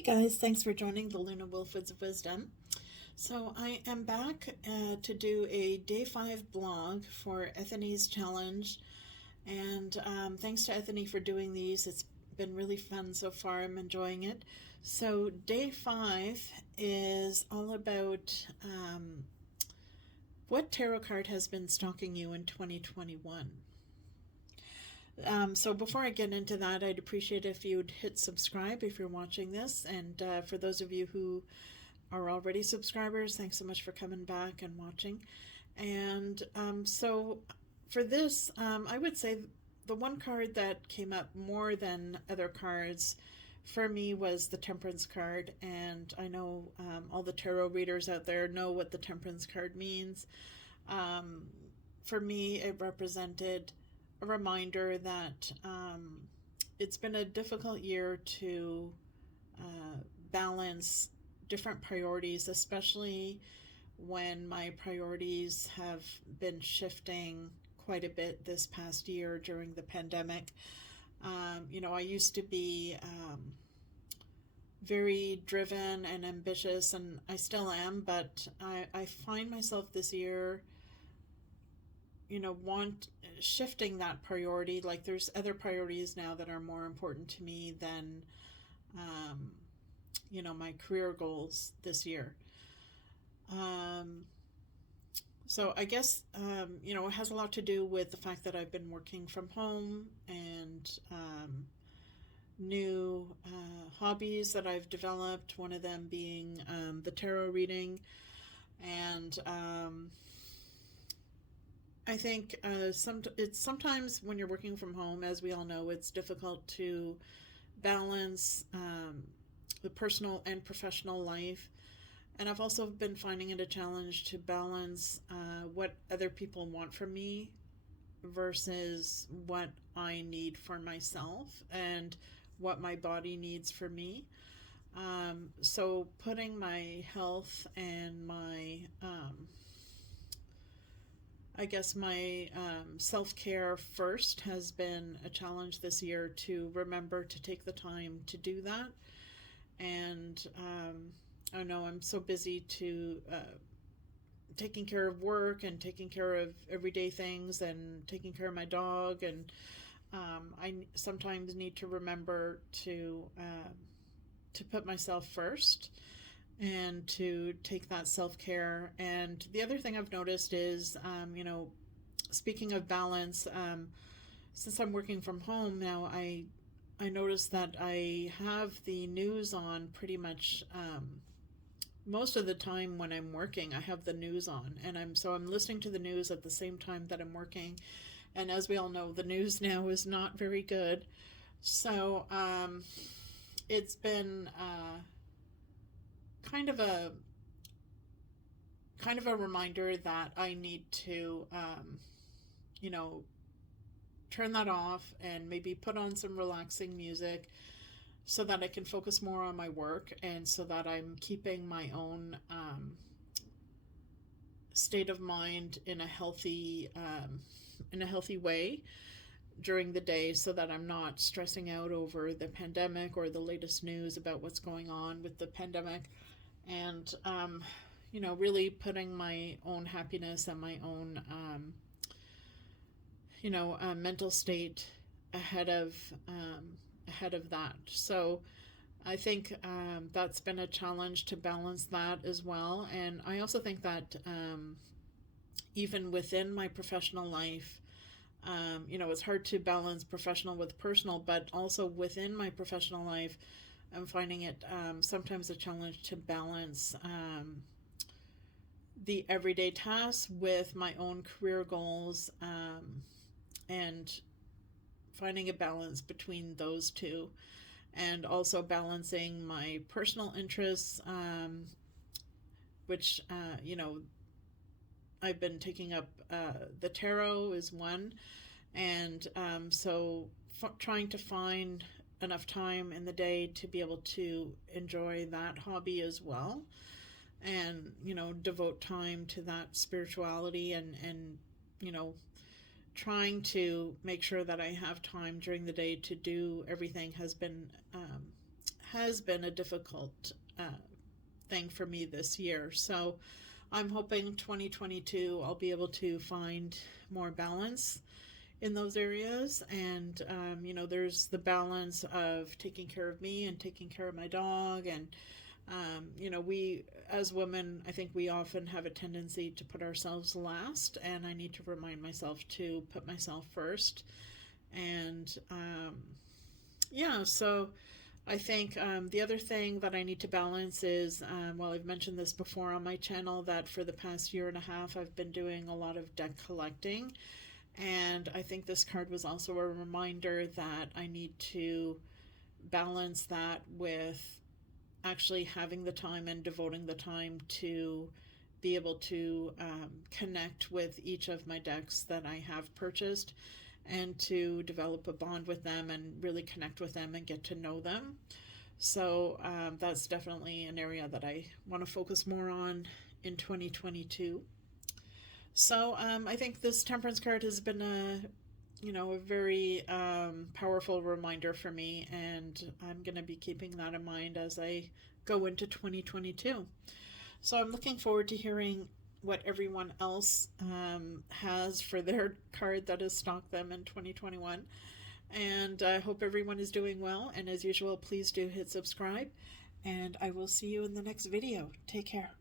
Hey guys, thanks for joining the Luna Wolfwoods of Wisdom. So I am back to do a day 5 blog for Ethony's challenge, and thanks to Ethony for doing these. It's been really fun so far. I'm enjoying it. So day 5 is all about what tarot card has been stalking you in 2021. So before I get into that, I'd appreciate if you'd hit subscribe if you're watching this. And for those of you who are already subscribers, thanks so much for coming back and watching. And so for this, I would say the one card that came up more than other cards for me was the Temperance card. And I know all the tarot readers out there know what the Temperance card means. For me, it represented a reminder that it's been a difficult year to balance different priorities, especially when my priorities have been shifting quite a bit this past year during the pandemic. I used to be very driven and ambitious, and I still am, but I find myself this year want shifting that priority. Like, there's other priorities now that are more important to me than my career goals this year. So I guess it has a lot to do with the fact that I've been working from home, and new hobbies that I've developed, one of them being the tarot reading. And I think it's sometimes when you're working from home, as we all know, it's difficult to balance the personal and professional life. And I've also been finding it a challenge to balance what other people want from me versus what I need for myself and what my body needs for me. So putting my health and my self-care first has been a challenge this year, to remember to take the time to do that. And I know I'm so busy to taking care of work and taking care of everyday things and taking care of my dog, and I sometimes need to remember to put myself first and to take that self-care. And the other thing I've noticed is, speaking of balance, since I'm working from home now, I noticed that I have the news on pretty much most of the time when I'm working. I have the news on, and I'm listening to the news at the same time that I'm working. And as we all know, the news now is not very good. So it's been kind of a reminder that I need to turn that off and maybe put on some relaxing music so that I can focus more on my work, and so that I'm keeping my own state of mind in a healthy way during the day, so that I'm not stressing out over the pandemic or the latest news about what's going on with the pandemic. And really putting my own happiness and my own mental state ahead of that. So I think that's been a challenge to balance that as well. And I also think that even within my professional life, it's hard to balance professional with personal, but also within my professional life, I'm finding it sometimes a challenge to balance the everyday tasks with my own career goals, and finding a balance between those two, and also balancing my personal interests, which I've been taking up. The tarot is one, and so trying to find enough time in the day to be able to enjoy that hobby as well, and devote time to that spirituality, and trying to make sure that I have time during the day to do everything has been has been a difficult thing for me this year. So I'm hoping 2022 I'll be able to find more balance in those areas. And, there's the balance of taking care of me and taking care of my dog. And, we as women, I think we often have a tendency to put ourselves last. And I need to remind myself to put myself first. And, so I think the other thing that I need to balance is, I've mentioned this before on my channel, that for the past year and a half I've been doing a lot of deck collecting, and I think this card was also a reminder that I need to balance that with actually having the time and devoting the time to be able to connect with each of my decks that I have purchased, and to develop a bond with them and really connect with them and get to know them. So that's definitely an area that I want to focus more on in 2022. So I think this Temperance card has been a very powerful reminder for me, and I'm going to be keeping that in mind as I go into 2022. So I'm looking forward to hearing what everyone else has for their card that has stalked them in 2021. And I hope everyone is doing well. And as usual, please do hit subscribe. And I will see you in the next video. Take care.